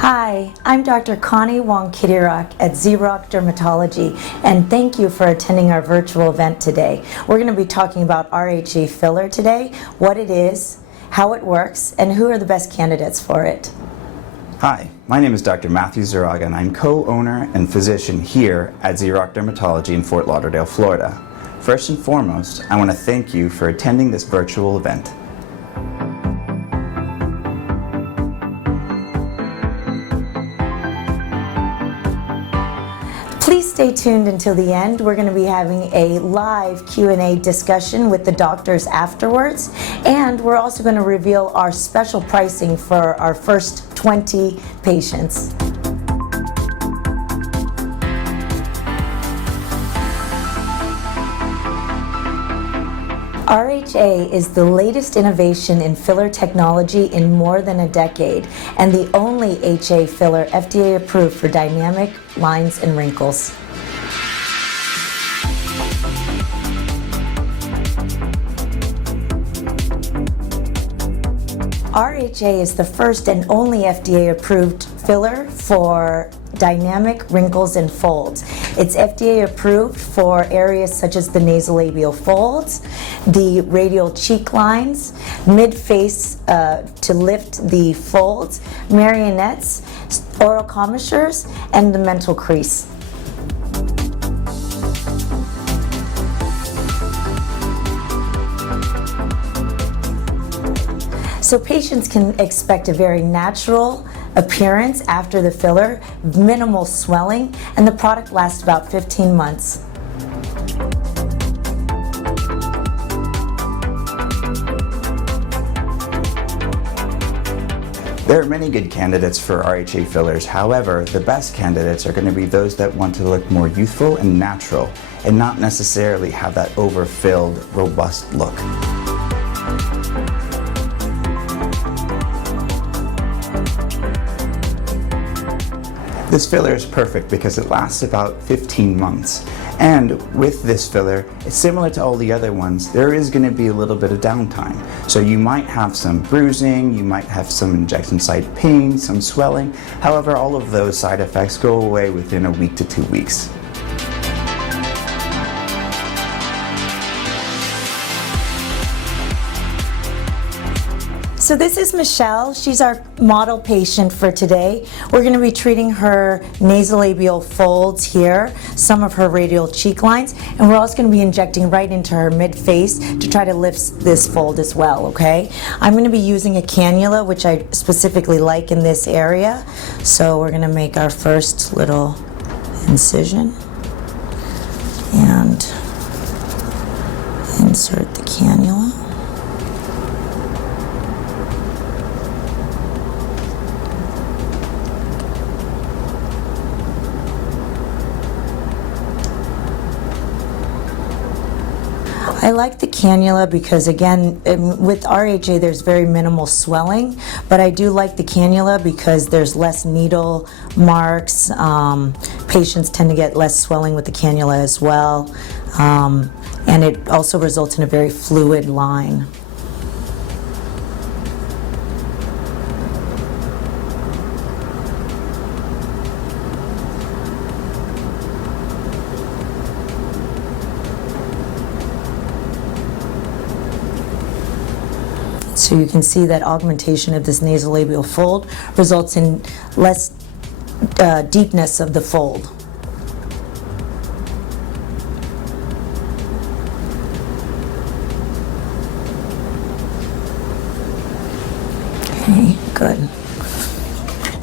Hi, I'm Dr. Connie Wong-Kittirock at Z-RoC Dermatology, and thank you for attending our virtual event today. We're going to be talking about RHA filler today, what it is, how it works, and who are the best candidates for it. Hi, my name is Dr. Matthew Zaraga, and I'm co-owner and physician here at ZRoc Dermatology in Fort Lauderdale, Florida. First and foremost, I want to thank you for attending this virtual event. Please stay tuned until the end. We're going to be having a live Q&A discussion with the doctors afterwards, and we're also going to reveal our special pricing for our first 20 patients. RHA is the latest innovation in filler technology in more than a decade, and the only HA filler FDA approved for dynamic lines and wrinkles. RHA is the first and only FDA approved filler for dynamic wrinkles and folds. It's FDA approved for areas such as the nasolabial folds, the radial cheek lines, mid-face to lift the folds, marionettes, oral commissures, and the mental crease. So patients can expect a very natural appearance after the filler, minimal swelling, and the product lasts about 15 months. There are many good candidates for RHA fillers. However, the best candidates are going to be those that want to look more youthful and natural, and not necessarily have that overfilled, robust look. This filler is perfect because it lasts about 15 months. And with this filler, it's similar to all the other ones, there is going to be a little bit of downtime. So you might have some bruising, you might have some injection site pain, some swelling. However, all of those side effects go away within a week to 2 weeks. So this is Michelle. She's our model patient for today. We're going to be treating her nasolabial folds here, some of her radial cheek lines, and we're also going to be injecting right into her mid-face to try to lift this fold as well, okay? I'm going to be using a cannula, which I specifically like in this area. So we're going to make our first little incision and insert the cannula. I like the cannula because, again, with RHA there's very minimal swelling, but I do like the cannula because there's less needle marks. Patients tend to get less swelling with the cannula as well, and it also results in a very fluid line. So you can see that augmentation of this nasolabial fold results in less deepness of the fold. Okay, good.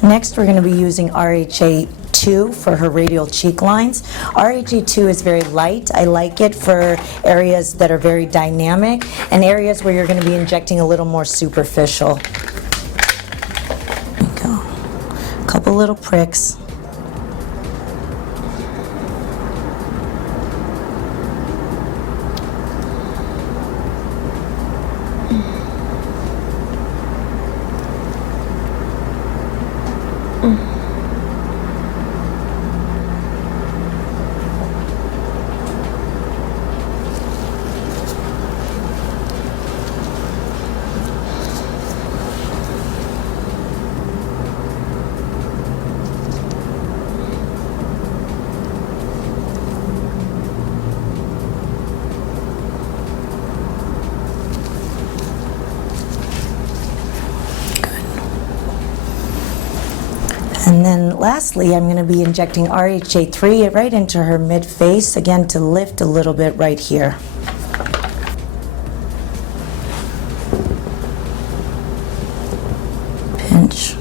Next, we're going to be using RHA 2 for her radial cheek lines. RHA 2 is very light. I like it for areas that are very dynamic and areas where you're going to be injecting a little more superficial. There we go. A couple little pricks. And then lastly, I'm going to be injecting RHA3 right into her mid-face, again to lift a little bit right here. Pinch.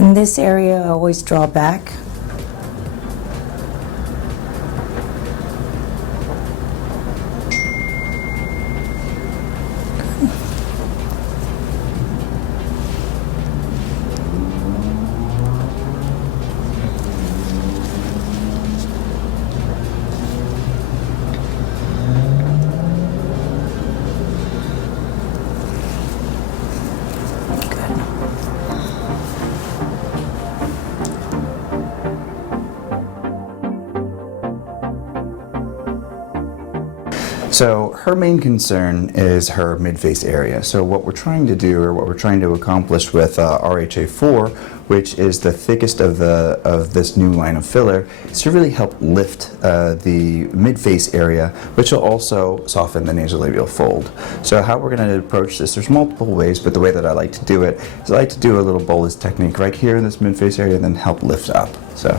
In this area, I always draw back. So her main concern is her mid-face area. So what we're trying to do, or what we're trying to accomplish with RHA4, which is the thickest of this new line of filler, is to really help lift the mid-face area, which will also soften the nasolabial fold. So how we're going to approach this, there's multiple ways, but the way that I like to do it is I like to do a little bolus technique right here in this mid-face area, and then help lift up. So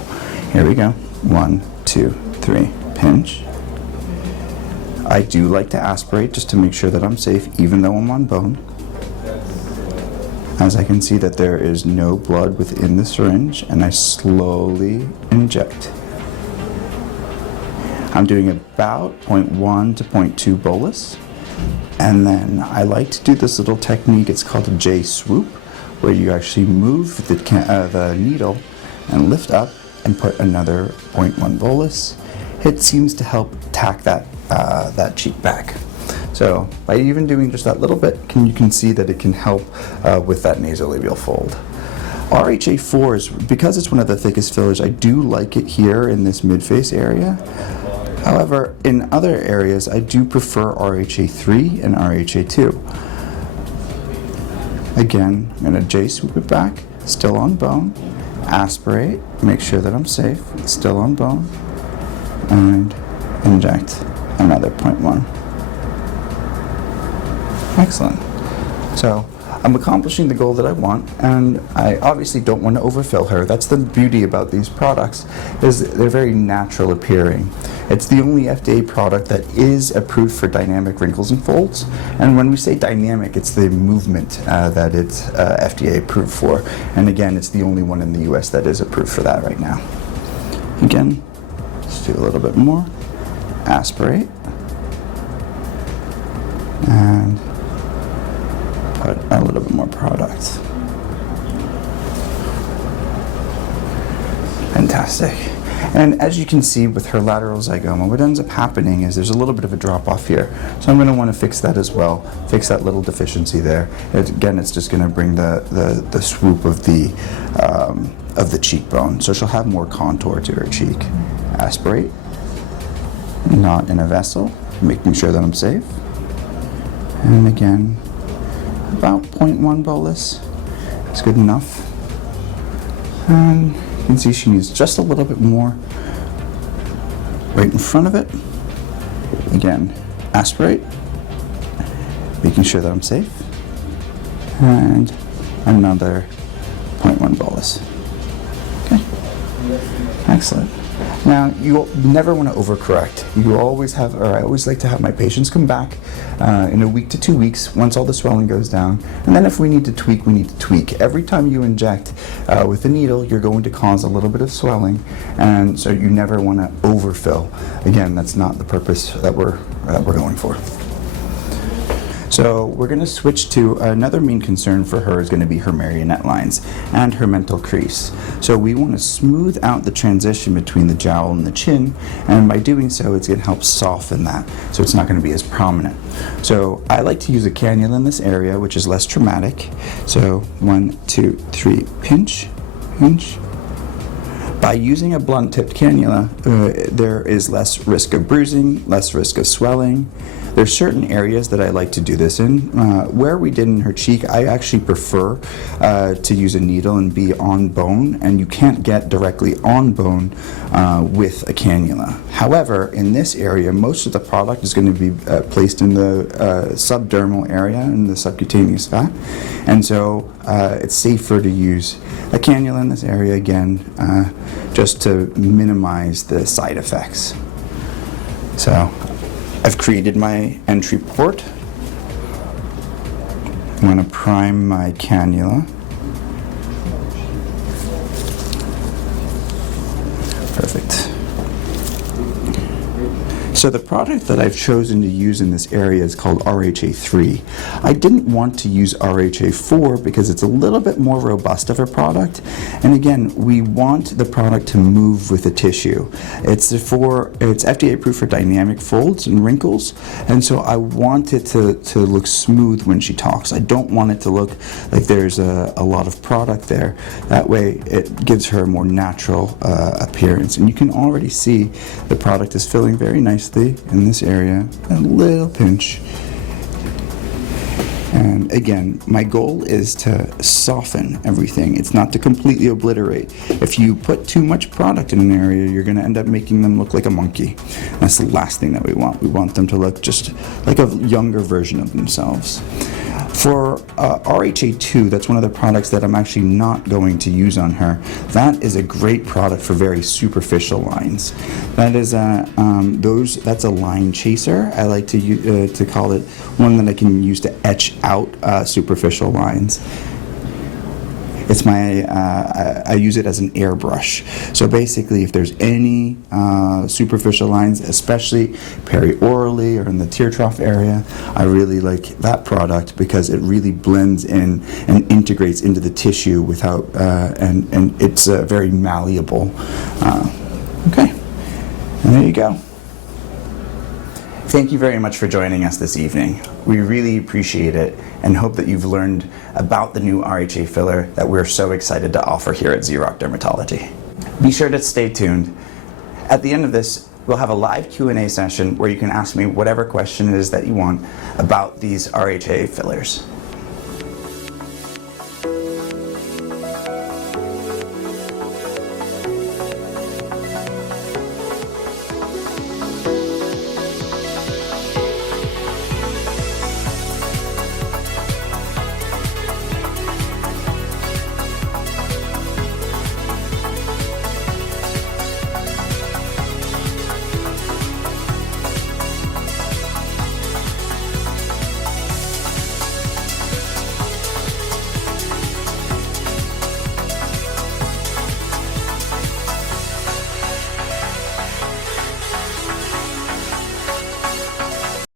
here we go. 1, 2, 3, pinch. I do like to aspirate just to make sure that I'm safe, even though I'm on bone. As I can see that there is no blood within the syringe, and I slowly inject. I'm doing about 0.1 to 0.2 bolus, and then I like to do this little technique. It's called a J swoop, where you actually move the needle and lift up and put another 0.1 bolus. It seems to help tack that cheek back. So by even doing just that little bit, you can see that it can help with that nasolabial fold. RHA4 is, because it's one of the thickest fillers, I do like it here in this mid-face area. However, in other areas, I do prefer RHA3 and RHA2. Again, I'm going to J swoop it back, still on bone, aspirate, make sure that I'm safe, still on bone, and inject another 0.1. Excellent. So I'm accomplishing the goal that I want, and I obviously don't want to overfill her. That's the beauty about these products, is they're very natural appearing. It's the only FDA product that is approved for dynamic wrinkles and folds. And when we say dynamic, it's the movement that it's FDA approved for. And again, it's the only one in the US that is approved for that right now. Again, let's do a little bit more. Aspirate. And put a little bit more product. Fantastic. And as you can see with her lateral zygoma, what ends up happening is there's a little bit of a drop off here. So I'm going to want to fix that as well, fix that little deficiency there. Again, it's just going to bring the swoop of the cheekbone. So she'll have more contour to her cheek. Aspirate, not in a vessel, making sure that I'm safe. And again, about 0.1 bolus is good enough. And you can see she needs just a little bit more right in front of it. Again, aspirate, making sure that I'm safe. And another 0.1 bolus. Okay, excellent. Now, you never want to overcorrect. You always have, or I always like to have my patients come back in a week to 2 weeks once all the swelling goes down. And then if we need to tweak, we need to tweak. Every time you inject with a needle, you're going to cause a little bit of swelling. And so you never want to overfill. Again, that's not the purpose that we're going for. So we're going to switch to another main concern for her is going to be her marionette lines and her mental crease. So we want to smooth out the transition between the jowl and the chin, and by doing so it's going to help soften that so it's not going to be as prominent. So I like to use a cannula in this area, which is less traumatic. So 1, 2, 3, pinch, pinch. By using a blunt tipped cannula, there is less risk of bruising, less risk of swelling, There's certain areas that I like to do this in. Where we did in her cheek, I actually prefer to use a needle and be on bone, and you can't get directly on bone with a cannula. However, in this area, most of the product is going to be placed in the subdermal area, in the subcutaneous fat, and so it's safer to use a cannula in this area again, just to minimize the side effects. So I've created my entry port. I'm going to prime my cannula. Perfect. So the product that I've chosen to use in this area is called RHA3. I didn't want to use RHA4 because it's a little bit more robust of a product. And again, we want the product to move with the tissue. It's FDA approved for dynamic folds and wrinkles. And so I want it to look smooth when she talks. I don't want it to look like there's a lot of product there. That way it gives her a more natural appearance. And you can already see the product is filling very nicely in this area, a little pinch. And again, my goal is to soften everything. It's not to completely obliterate. If you put too much product in an area, you're going to end up making them look like a monkey. That's the last thing that we want. We want them to look just like a younger version of themselves. For RHA2, that's one of the products that I'm actually not going to use on her. That is a great product for very superficial lines. That is that's a line chaser. I like to call it one that I can use to etch out superficial lines. It's I use it as an airbrush. So basically, if there's any superficial lines, especially periorally or in the tear trough area, I really like that product because it really blends in and integrates into the tissue without, and it's very malleable. Okay, and there you go. Thank you very much for joining us this evening. We really appreciate it and hope that you've learned about the new RHA filler that we're so excited to offer here at Z-RoC Dermatology. Be sure to stay tuned. At the end of this, we'll have a live Q&A session where you can ask me whatever question it is that you want about these RHA fillers.